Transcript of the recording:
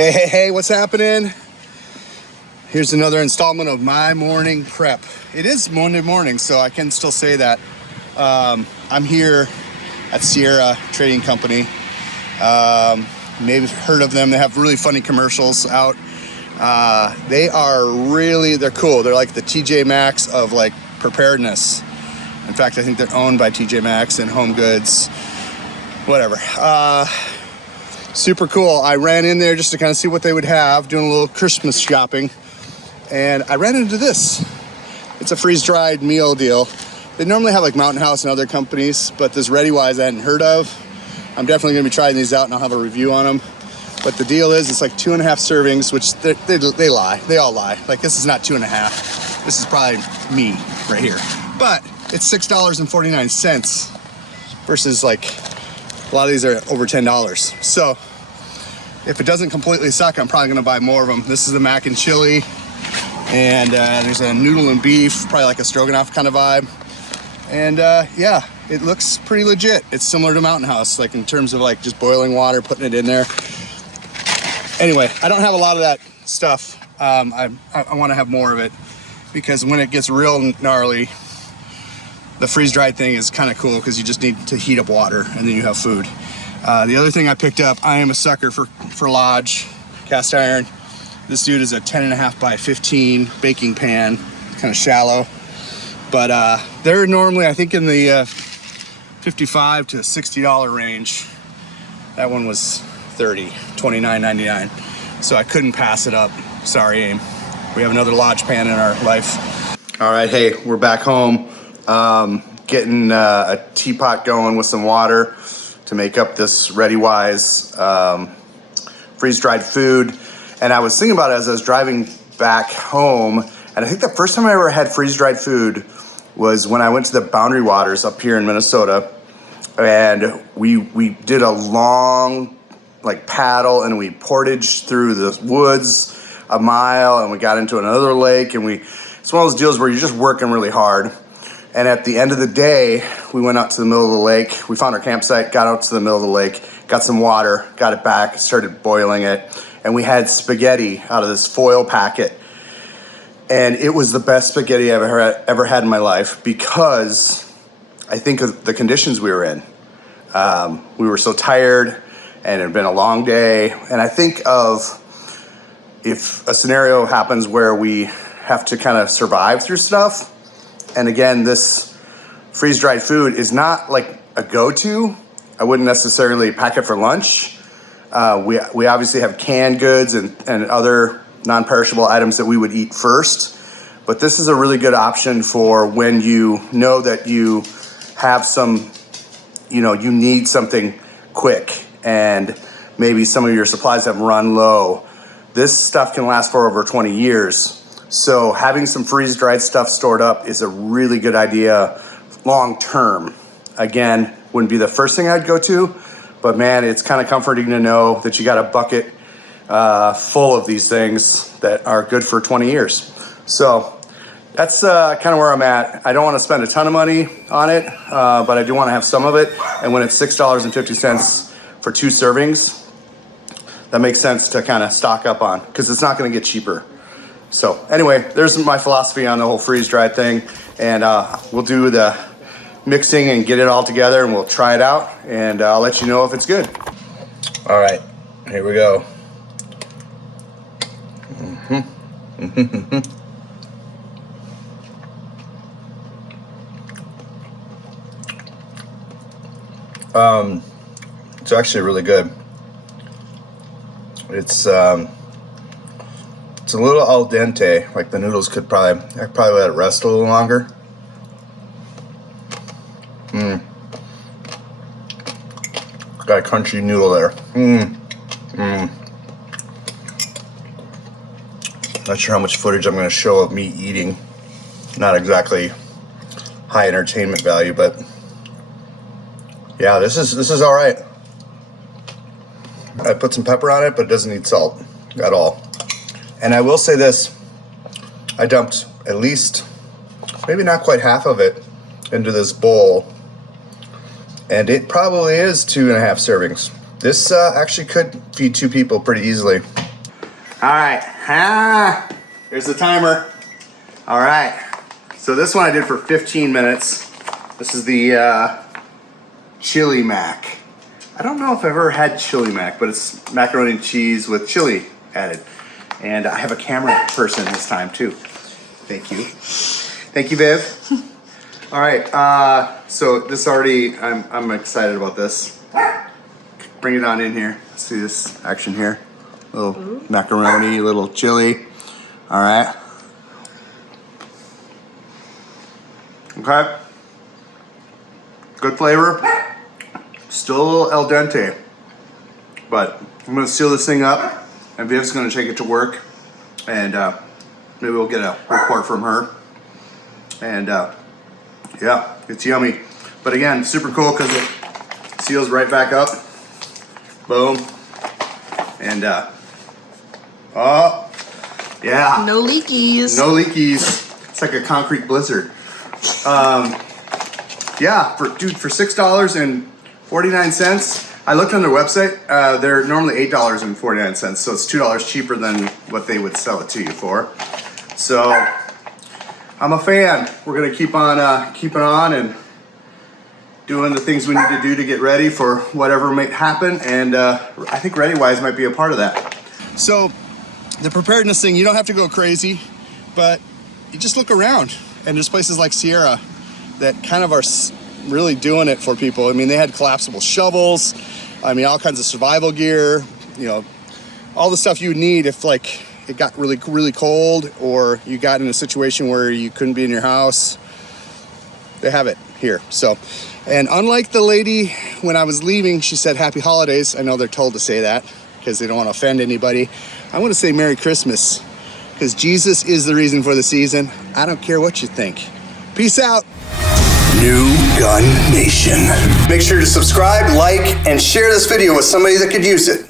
Hey, what's happening? Here's another installment of my morning prep. It is Monday morning, so I can still say that. I'm here at Sierra Trading Company. Maybe you've heard of them. They have really funny commercials out. They're cool. They're like the TJ Maxx of like preparedness. In fact, I think they're owned by TJ Maxx and Home Goods, whatever. Super cool. I ran in there just to kind of see what they would have, doing a little Christmas shopping. And I ran into this. It's a freeze-dried meal deal. They normally have like Mountain House and other companies, but this ReadyWise I hadn't heard of. I'm definitely gonna be trying these out and I'll have a review on them. But the deal is it's like 2.5 servings, which they lie. They all lie. Like this is not 2.5. This is probably me right here. But it's $6.49 versus like a lot of these are over $10. So if it doesn't completely suck, I'm probably gonna buy more of them. This is the mac and chili, and there's a noodle and beef, probably like a stroganoff kind of vibe. And yeah, it looks pretty legit. It's similar to Mountain House, like in terms of like just boiling water, putting it in there. Anyway, I don't have a lot of that stuff. I wanna have more of it because when it gets real gnarly, the freeze-dried thing is kind of cool because you just need to heat up water and then you have food. The other thing I picked up, I am a sucker for Lodge cast iron. This dude is a 10.5 by 15 baking pan, kind of shallow. But they're normally, I think, in the $55 to $60 range. That one was $29.99. So I couldn't pass it up. Sorry, AIM. We have another Lodge pan in our life. All right, hey, we're back home. Getting a teapot going with some water to make up this ReadyWise freeze-dried food. And I was thinking about it as I was driving back home, and I think the first time I ever had freeze-dried food was when I went to the Boundary Waters up here in Minnesota, and we did a long like paddle and we portaged through the woods a mile, and we got into another lake, and it's one of those deals where you're just working really hard. And at the end of the day, we went out to the middle of the lake. We found our campsite, got out to the middle of the lake, got some water, got it back, started boiling it. And we had spaghetti out of this foil packet. And it was the best spaghetti I've ever had in my life because I think of the conditions we were in. We were so tired and it had been a long day. And I think of if a scenario happens where we have to kind of survive through stuff. And again, this freeze-dried food is not like a go-to. I wouldn't necessarily pack it for lunch. We obviously have canned goods and other non-perishable items that we would eat first. But this is a really good option for when you know that you have some, you need something quick and maybe some of your supplies have run low. This stuff can last for over 20 years. So having some freeze-dried stuff stored up is a really good idea long-term. Again, wouldn't be the first thing I'd go to, but man, it's kind of comforting to know that you got a bucket full of these things that are good for 20 years. So that's kind of where I'm at. I don't want to spend a ton of money on it, but I do want to have some of it. And when it's $6.50 for 2 servings, that makes sense to kind of stock up on because it's not going to get cheaper. So anyway, there's my philosophy on the whole freeze-dried thing, and we'll do the mixing and get it all together, and we'll try it out, and I'll let you know if it's good. All right, here we go. It's actually really good. It's a little al dente, like the noodles I could probably let it rest a little longer. Got a crunchy noodle there. Not sure how much footage I'm going to show of me eating. Not exactly high entertainment value, but yeah, this is all right. I put some pepper on it, but it doesn't need salt at all. And I will say this, I dumped at least, maybe not quite half of it into this bowl, and it probably is 2.5 servings. This actually could feed 2 people pretty easily. All right, here's the timer. All right, so this one I did for 15 minutes. This is the chili mac. I don't know if I've ever had chili mac, but it's macaroni and cheese with chili added. And I have a camera person this time too. Thank you. Thank you, Viv. All right, so this already, I'm excited about this. Bring it on in here. Let's see this action here. Little macaroni, little chili. All right. Okay. Good flavor. Still a little al dente. But I'm gonna seal this thing up and Viv's gonna take it to work and maybe we'll get a report from her. And yeah, it's yummy. But again, super cool because it seals right back up. Boom. And oh, yeah. No leakies. No leakies. It's like a concrete blizzard. Yeah, for $6.49. I looked on their website. They're normally $8.49, so it's $2 cheaper than what they would sell it to you for. So I'm a fan. We're gonna keep on keeping on and doing the things we need to do to get ready for whatever may happen. And I think ReadyWise might be a part of that. So the preparedness thing, you don't have to go crazy, but you just look around. And there's places like Sierra that kind of are really doing it for people. I mean, they had collapsible shovels. I mean, all kinds of survival gear, you know, all the stuff you would need if like it got really, really cold or you got in a situation where you couldn't be in your house. They have it here. So, and unlike the lady when I was leaving, she said happy holidays. I know they're told to say that because they don't want to offend anybody. I want to say Merry Christmas because Jesus is the reason for the season. I don't care what you think. Peace out. New Gun Nation. Make sure to subscribe, like, and share this video with somebody that could use it.